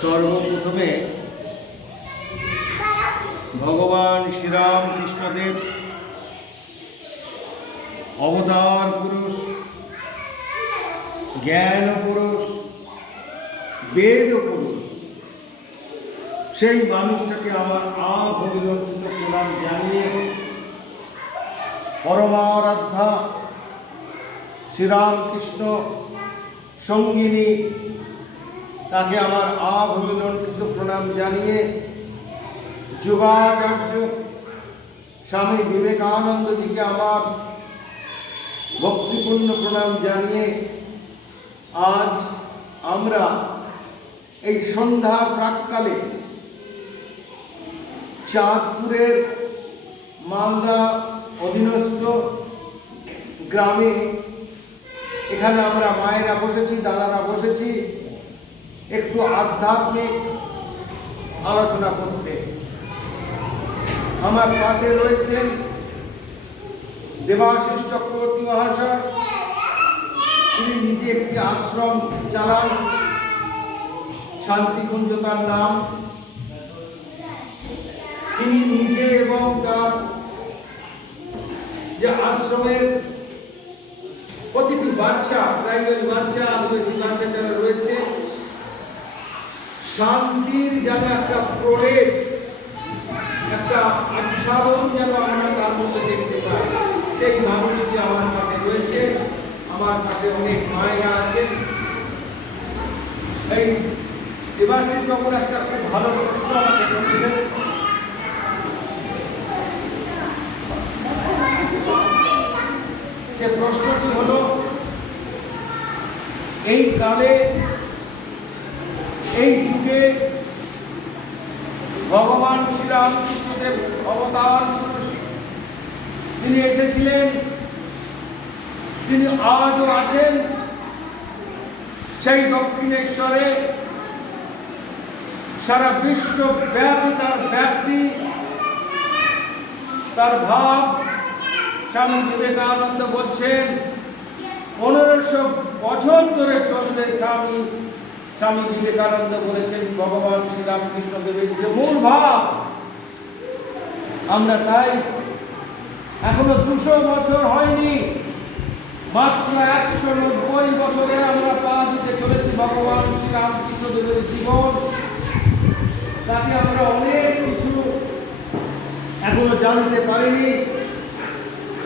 সর্বপ্রথমে ভগবান শ্রীরামকৃষ্ণদেব অবতার পুরুষ, জ্ঞান পুরুষ, বেদ পুরুষ, সেই মানুষটাকে আমার অভিনন্দিত প্রণাম জানিয়ে পরমারাধ্যা শ্রীরামকৃষ্ণ সঙ্গিনী তাকে আমার অভিনন্দিত প্রণাম জানিয়ে যুগাচার্য স্বামী বিবেকানন্দজিকে আমার ভক্তিপূর্ণ প্রণাম জানিয়ে আজ আমরা এই সন্ধ্যা প্রাক্কালে চাঁদপুরের মালদা অধীনস্থ গ্রামে এখানে আমরা মায়েরা বসেছি, দাদারা বসেছি একটু আধ্যাত্মিক আলোচনা করতে। আমার পাশে রয়েছেন দেবাশিস চক্রবর্তী মহাশয়। তিনি নিজে একটি আশ্রম চালান, শান্তিকুঞ্জ তার নাম। তিনি নিজে এবং তার যে আশ্রমের প্রতিটি বাচ্চা, ট্রাইবাল বাচ্চা, আদিবাসী বাচ্চা যারা রয়েছে, শান্তির যেন একটা প্রলেপ, একটা আচ্ছাদন যেন আমরা তার মধ্যে দেখতে পাই, সেই মানুষটি আমার কাছে রয়েছে। আমার কাছে অনেক মায়েরা আছেন। এই দেবাশিস বাবুর একটা খুব ভালো প্রশ্ন আমাকে করেছেন। সে প্রশ্নটি হলো, এই কালে, এই যুগে ভগবান শ্রীরামকৃষ্ণদেব অবতার পুরুষ, তিনি এসেছিলেন, তিনি আজও আছেন সেই দক্ষিণেশ্বরে। সারা বিশ্বব্যাপী তার ব্যাপ্তি, তার ভাব। স্বামী বিবেকানন্দ বলছেন 1500 বছর ধরে চলবে। স্বামী বিবেকানন্দ বলেছেন ভগবান শ্রীরামকৃষ্ণ দেবের যে মূল ভাব, আমরা তাই এখনো 200 বছর হয়নি, মাত্র 190 বছরে আমরা পা দিতে চলেছি ভগবান শ্রীরামকৃষ্ণ দেবের জীবন। তাকে আমরা অনেক কিছু এখনো জানতে পারিনি।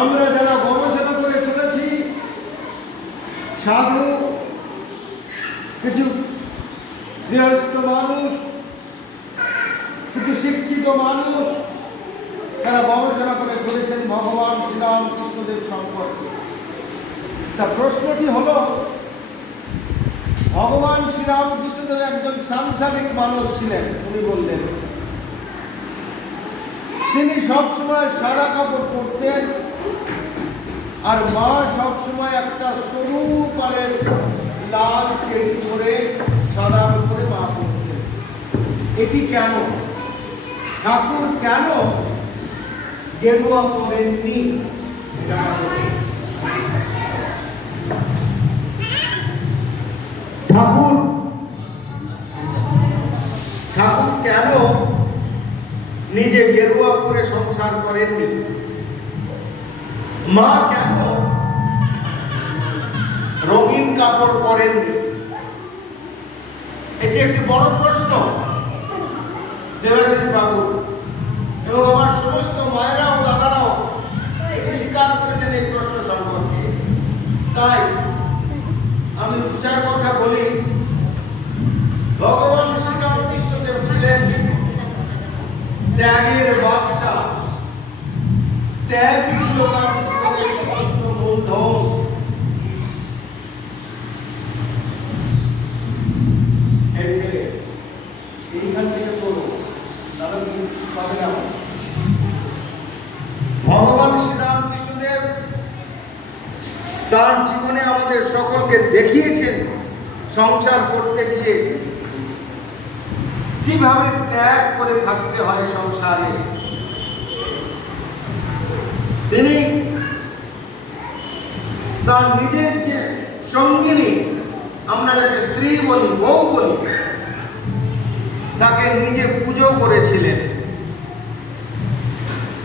আমরা যারা গবেষণা করে চলেছি, সাধু, কিছু গৃহস্থ মানুষ, কিছু শিক্ষিত মানুষ, তারা গবেষণা করে চলেছেন ভগবান শ্রীরামকৃষ্ণদেব সম্পর্কে। তা প্রশ্নটি হলো, ভগবান শ্রীরামকৃষ্ণদেব একজন সাংসারিক মানুষ ছিলেন। উনি বললেন তিনি সবসময় সাদা কাপড় পরতেন, আর মা সবসময় একটা সরু পাড়ের লাল চেরি পরে সাদার উপরে মা পরতেন। এটি কেন? ঠাকুর কেন গেরুয়া পরেননি? ঠাকুর কেন নিজে গেরুয়া পরে সংসার করেননি? মা কেন রঙিন কাপড় পরেননি? এটি একটি বড় প্রশ্ন দেবাশিস বাবু এবং আমার সমস্ত মায়েরা ও দাদারাও এটি স্বীকার করেছেন এই প্রশ্ন সম্পর্কে। তাই আমি দু চার কথা বলি। ভগবান শ্রীরামকৃষ্ণদেব ছিলেন ত্যাগের বাদশা। ত্যাগ ছিল তার সমস্ত মূলধন। এইখান থেকে পড়ো, দাদা পাবে না। ভগবান শ্রীরামকৃষ্ণদেব তার জীবনে আমাদের সকলকে দেখিয়েছেন সংসার করতে গিয়ে কিভাবে ত্যাগ করে থাকতে হয় সংসারে। তিনি তার নিজের যে সঙ্গিনী, আমরা যাকে স্ত্রী বলি, বউ বলি, তাকে নিজে পুজো করেছিলেন।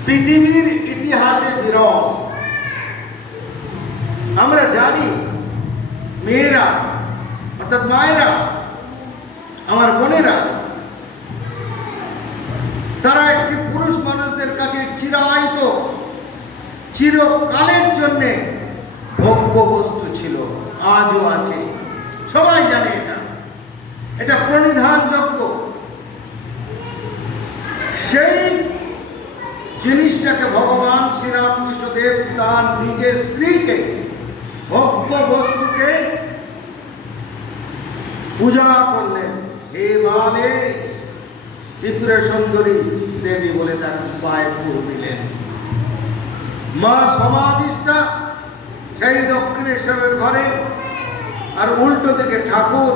পৃথিবীর ইতিহাসে বিরল। আমরা জানি মেয়েরা অর্থাৎ মায়েরা, আমার বোনেরা, তারা একটি পুরুষ মানুষদের কাছে চিরায়িত, চিরকালের জন্য ভোগ্য বস্তু ছিল, আজও আছে। সবাই জানে এটা, এটা প্রণিধানযোগ্য। সেই জিনিসটাকে ভগবান শ্রীরামকৃষ্ণ দেব তার নিজের স্ত্রীকে, ভোগ্য বস্তুকে পূজা করলেন। হে মানে ত্রিপুরা সুন্দরী দেবী বলে তাকে পায়ে ফুল দিলেন। মা সমাধিষ্ঠা সেই দক্ষিণেশ্বরের ঘরে, আর উল্টো দিকে ঠাকুর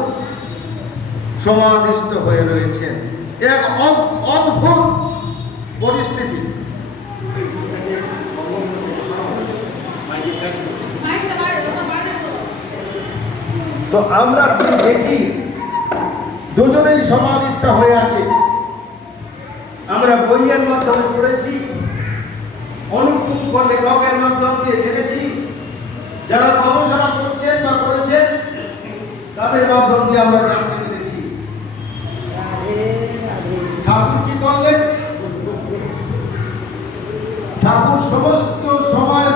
সমাধিস্থ হয়ে রয়েছেন। এক অদ্ভুত পরিস্থিতি। তো আমরা দেখি দুজনেই সমাধিস্থ হয়ে আছে। আমরা বইয়ের মাধ্যমে পড়েছি, অনুকূল লেখকের মাধ্যম দিয়ে জেনেছি, যারা গবেষণা করছেন বা করেছেন তাদের মাধ্যম দিয়ে আমরা জানতে পেরেছি। ঠাকুর কি করলেন? ঠাকুর সমস্ত সময়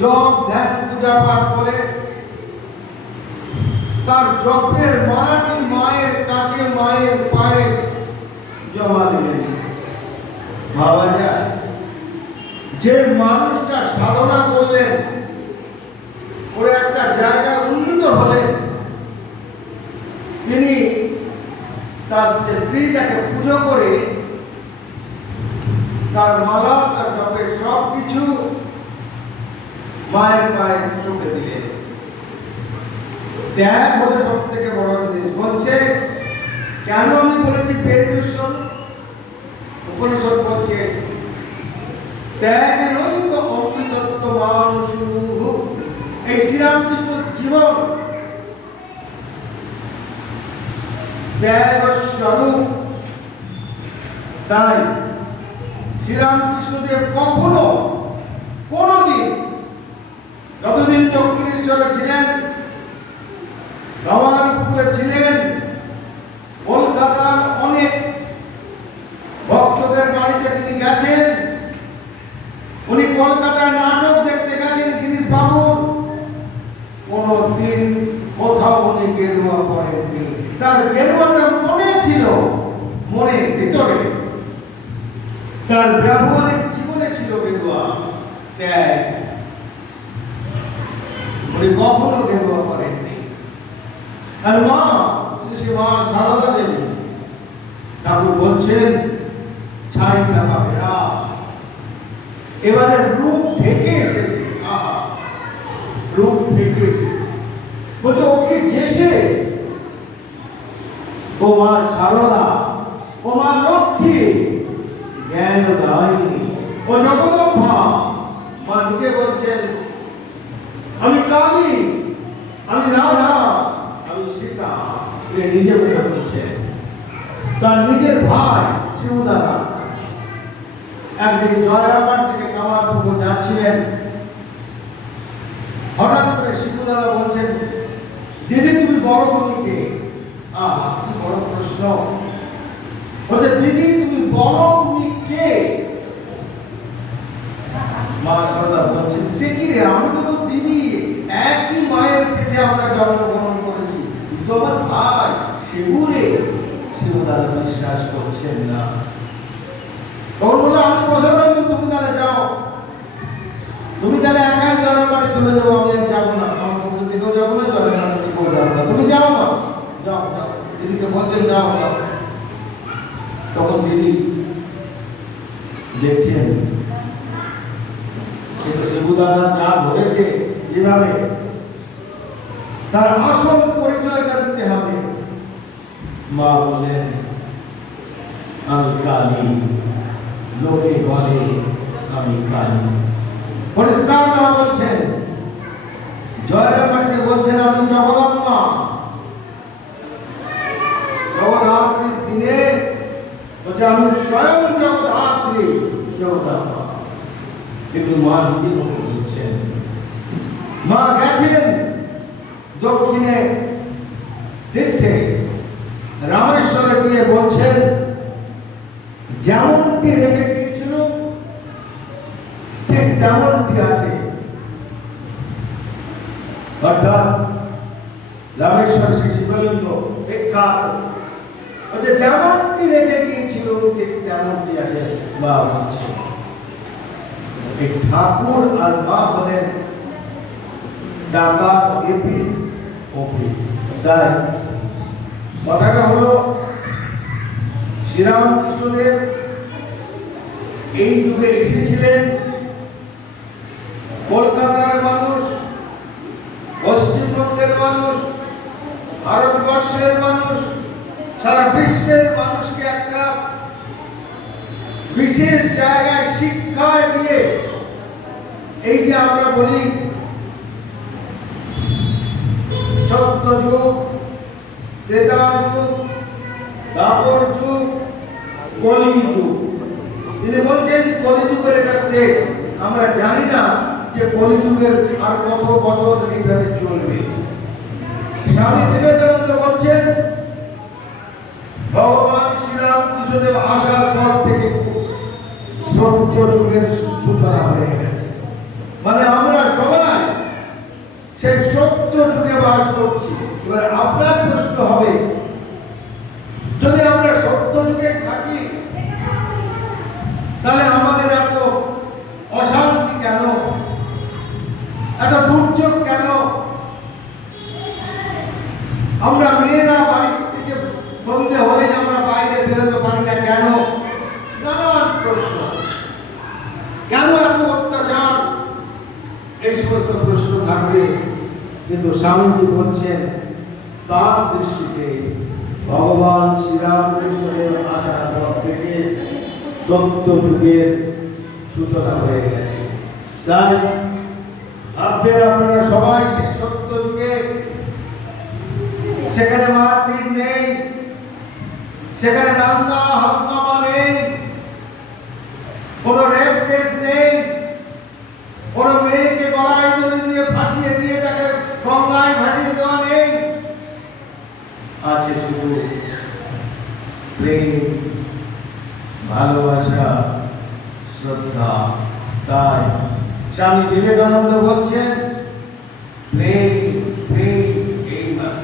জপ ধ্যান পূজা পাঠ করে তার জপের মাটি মায়ের কাছে, মায়ের পায়ে জমা দিলেন। ভাবা যায় যে মানুষটা সাধনা করলেন, ওর একটা জায়গায় উন্নীত হলেন, তিনি তার স্ত্রী তাকে পুজো করে তার মালা, তার জপের সব কিছু মায়ের পায়ে চোখে দিলেন। ত্যাগ হলো সব থেকে বড় জিনিস। বলছে কেন আমি বলেছি বেদুষণ? উপনিষদ বলছে ত্যাগ নৈক অমৃতত্ব মানুষ। এই শ্রীরামকৃষ্ণ জীবন ত্যাগ স্বরূপ। তাই শ্রীরামকৃষ্ণদেব কখনো কোনদিন, যতদিন দক্ষিণেশ্বরে ছিলেন, রামায়ণপুরে ছিলেন, কলকাতার অনেক ভক্তদের বাড়িতে তিনি গেছেন, উনি কলকাতায় নাটক দেখতে গেছেন গিরিশ বাবুর, কোনদিন কোথাও উনি গেরুয়া পরেননি। তার গেরুয়াটা মনে ছিল, মনের ভিতরে, তার ব্যবহারিক জীবনে ছিল গেরুয়া। ত্যাগ উনি কখনো গেরুয়া করেননি। আর মা, শ্রী মা সারদা দেবী, ঠাকুর বলছেন ছাই চাপা বেড়া, এবারে রূপ ঢেকে এসেছে। আহা, রূপ ঢেকে এসেছে। বলছে ওকে যেসে, ও মা সারদা, ও মা লক্ষ্মী, জ্ঞান দায়িনী, ও জগদম্বা। মা নিজে বলছেন আমি কালী, আমি রাধা, আমি সীতা। নিজে বসে বলছেন। তার নিজের ভাই শিবদাদা একদিন জয়রামবাট থেকে কামারপুকুর যাচ্ছিলেন। হঠাৎ করে শিবদাদা বলছেন, দিদি তুমি বড় তুমি কে? আহা, কি বড় প্রশ্ন। বলছে দিদি তুমি বড় তুমি কে? মা সারদা বলছেন সে কি রে, আমি তো দিদি, একই মায়ের পেটে আমরা জন্মগ্রহণ করেছি, তো আমার ভাই শিবুরে। শিবদাদা বিশ্বাস করছেন না। তখন বলে আমি বসে রইব, তুমি তাহলে যাও, তুমি তাহলে একাই জয়রামবাটে চলে যাবো, আমি আর যাবো না, আমার পক্ষ থেকেও যাবো না, জয়রামবাটের দিকেও যাবো না, তুমি যাও না, যাও যাও। দিদিকে বলছেন যাও যাও। তখন দিদি দেখছেন শিবদাদা যা ধরেছে, যেভাবে তার আসল পরিচয়টা দিতে হবে। মা বলেন আমি কালী, লোকে বলে আমি কালী। পরিষ্কার মা বলছেন, জয়রামবাটে বলছেন আমি জগদম্বা। জগন্নাথ বলছে আমি স্বয়ং জগদ্ধাত্রী জগদ্ধাত্মা। কিন্তু মা নিজে বলছেন, মা গেছেন দক্ষিণে তীর্থে রামেশ্বরে গিয়ে বলছেন যেমনটি রেখে গিয়েছিল ঠিক তেমনটি আছে। অর্থাৎ রামেশ্বর শ্রী শিবলিঙ্গ বিখ্যাত হচ্ছে যেমনটি রেখে গিয়েছিল ঠিক তেমনটি আছে। বা বলছে এই ঠাকুর আর মা হলেন ডাকাত এপি ওপি। তাই কথাটা হলো শ্রীরামকৃষ্ণদেব এই যুগে এসেছিলেন। কলকাতার মানুষ, পশ্চিমবঙ্গের মানুষ, ভারতবর্ষের মানুষ, সারা বিশ্বের মানুষকে একটা বিশেষ জায়গায় শিক্ষায় দিয়ে, এই যে আমরা বলি সত্যযুগ, ত্রেতা যুগ, দ্বাপর যুগ, কলিযুগ। তিনি বলছেন কলিযুগের এটা শেষ। আমরা জানি না যে কলিযুগের আর কত বছর এইভাবে চলবে। স্বামী বিবেকানন্দ বলছেন ভগবান শ্রীরামকৃষ্ণদেব আসার পর থেকে সত্য যুগের সূচনা হয়ে গেছে। মানে আমরা সবাই সেই সত্য যুগে বাস করছি। এবার আপনার প্রশ্ন হবে, যদি আমরা সত্য যুগে থাকি তাহলে আমাদের এত অশান্তি কেন, এত দুর্যোগ কেন? আমরা মেয়েরা বাড়ি থেকে সন্ধে হলে আমরা বাইরে বেরোতে পারি না কেন? নানান প্রশ্ন। কেন এত অত্যাচার? এই সমস্ত প্রশ্ন থাকবে। কিন্তু স্বামীজি বলছেন তার দৃষ্টিতে ভগবান শ্রীরামকৃষ্ণের আসার পর থেকে সত্য যুগের সূচনা হয়ে গেছে। তাই ভাববেন আপনারা সবাই সেই সত্য যুগে, সেখানে মারপিট নেই, সেখানে দাঙ্গা হাঙ্গামা নেই, কোন রেপ কেস নেই, কোন মেয়েকে গলায় দড়ি দিয়ে ফাঁসিয়ে দিয়ে তাকে গঙ্গায় ভাসিয়ে দেওয়া নেই। আছে শুধু প্রেম, ভালোবাসা, শ্রদ্ধা। তাই স্বামী বিবেকানন্দ বলছেন প্রেম প্রেম এই মাত্র।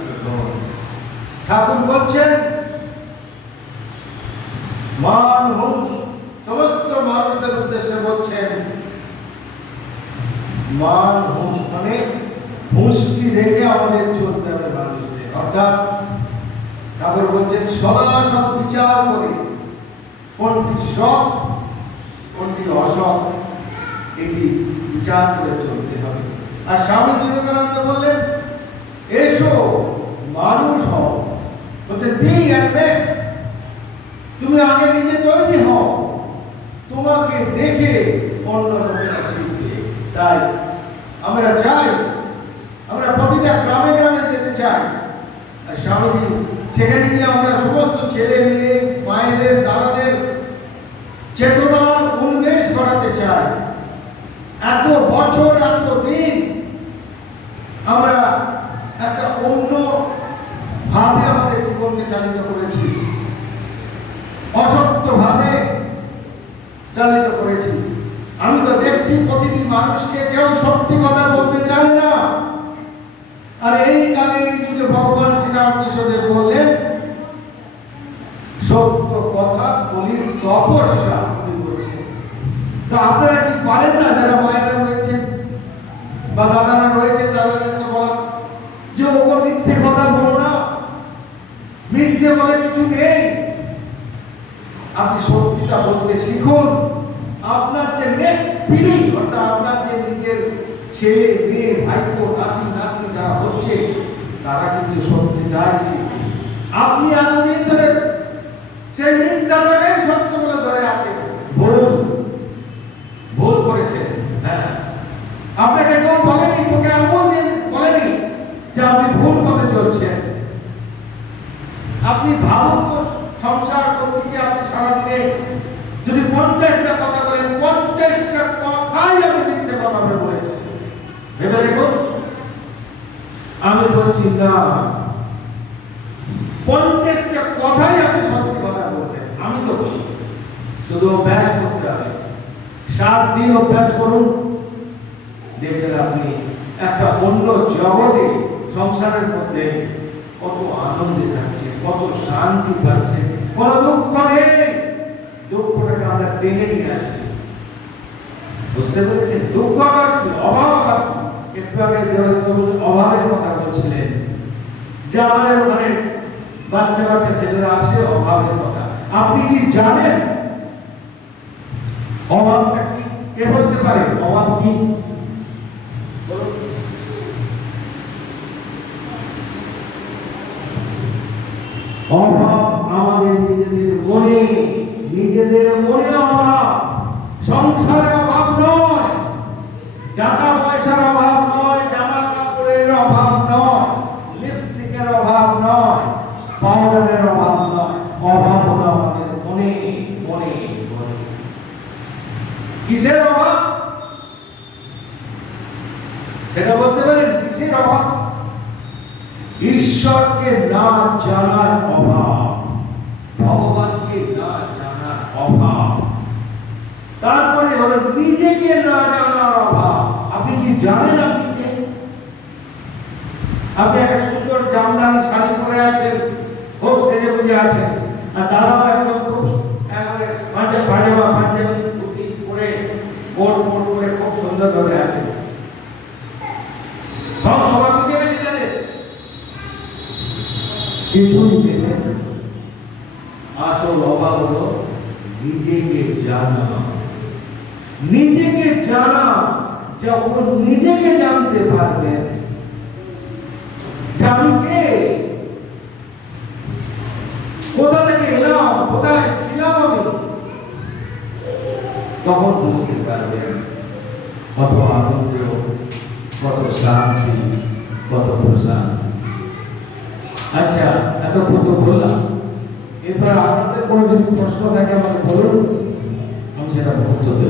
ঠাকুর বলছেন মানুষ, সমস্ত মানুষদের উদ্দেশ্যে বলছেন মানুষ মানে হুঁশটি রেখে আমাদের চলতে হবে মানুষদের। অর্থাৎ ঠাকুর বলছেন সদা সৎ বিচার করে কোনটি সৎ কোনটি অসৎ এটি বিচার করে চলতে হবে। আর স্বামী বিবেকানন্দ বললেন এসো মানুষ হও, বলছে বি অ্যান্ড মেক। তুমি আগে নিজে তৈরি হও, তোমাকে দেখে অন্য লোকেরা শিখবে। তাই আমরা চাই, আমরা প্রতিটা গ্রামে গ্রামে যেতে চাই। আর স্বামীজি সেখানে গিয়ে আমরা সমস্ত ছেলে মেয়ে, মায়েদের, দাদাদের চেতনার উন্মেষ ঘটাতে চাই। এত বছর, এত দিন আমরা একটা অন্য ভাবে আমাদের জীবনকে চালিত করেছি, অসত্য ভাবে চালিত করেছি। আমি তো দেখছি প্রতিটি মানুষকে কেউ সত্যি কথা বলতে জানে না। আর এই কালে এই যুগে ভগবান শ্রীরামকৃষ্ণদেব বললেন সত্য কথা কলির তপস্যা উনি বলছেন। তো আপনারা কি পারেন না, যারা মায়েরা রয়েছেন বা দাদারা রয়েছেন, তাদেরকে বলা যে ওগো মিথ্যে কথা বলো না, মিথ্যে বলে কিছু নেই। আপনি সত্যিটা বলতে শিখুন। আপনার যে নেক্সট পিঢ়ি, অর্থাৎ আপনার যে নিজের ছেলে মেয়ে, ভাইপো, নাতি নাতনি যারা হচ্ছে, তারা কিন্তু সত্যিটাই শিখবে। আপনি এতদিন ধরে সেই মিথ্যাটাকে সত্য বলে ধরে আছেন, ভুল করেছেন। হ্যাঁ, আপনাকে কেউ বলেনি, চোখে আঙুল দিয়ে বলেনি যে আপনি ভুল পথে চলছেন। আপনি ভাবুন তো সংসার করতে গিয়ে আপনি সারাদিনে যদি 50টা কথা বলেন, 50টা কথাই আপনি মিথ্যে কথা বলেছেন, ভেবে দেখুন। আমি বলছি না, 50টা কথাই আপনি সত্যি কথা বলবেন। আমি তো বলি শুধু অভ্যাস করতে হবে। 7 দিন অভ্যাস করুন, দেখবেন আপনি একটা অন্য জগতে সংসারের মধ্যে কত আনন্দে থাকছে, কত শান্তি পাচ্ছে, কোনো দুঃখ নেই। দুঃখটাকে আমরা টেনে নিয়ে আসি। বুঝতে পেরেছেন? দুঃখ আবার কি, অভাব আবার কি? একটু আগে অভাবের কথা বলছিলেন যে আমাদের ওখানে বাচ্চা বাচ্চা ছেলেরা আসে, অভাবের কথা। আপনি কি জানেন অভাবটা কি? কে বলতে পারে অভাব কি? অভাব আমাদের নিজেদের মনে অভাব। সংসারে অভাব নয়, টাকা পয়সার অভাব নয়, জামা কাপড়ের অভাব নয়, লিপস্টিকের অভাব নয়, পাউডারের অভাব নয়। অভাব হলো আমাদের মনে। কিসের অভাব সেটা বলতে পারেন? কিসের অভাব? ঈশ্বরকে না জানার অভাব, ভগবানকে না জানার অভাব, তারপরে হলো নিজেকে না জানার অভাব। আপনি কি জানেন আপনি কে? আপনি একটা সুন্দর জামদানি শাড়ি পরে আছেন, খুব সেজে গুজে আছেন, আর তারাও একদম খুব একেবারে পাজামা পাঞ্জাবি ধুতি পরে কোট করে খুব সুন্দর ভাবে আছেন। সব অভাব দিয়ে গেছে তাদের, কিছুই পেলেন। আসল অভাব হলো নিজেকে জানা। নিজেকে জানা, যখন নিজেকে জানতে পারবেন যে আমি কে, কোথা থেকে এলাম, কোথায় ছিলাম আমি, তখন বুঝতে পারবেন কত আনন্দ, কত শান্তি, কত প্রশান্তি। আচ্ছা, এতক্ষণ তো বললাম, এরপর আপনাদের কোনো যদি প্রশ্ন থাকে আমাকে বলুন, আমি সেটা উত্তর দেব।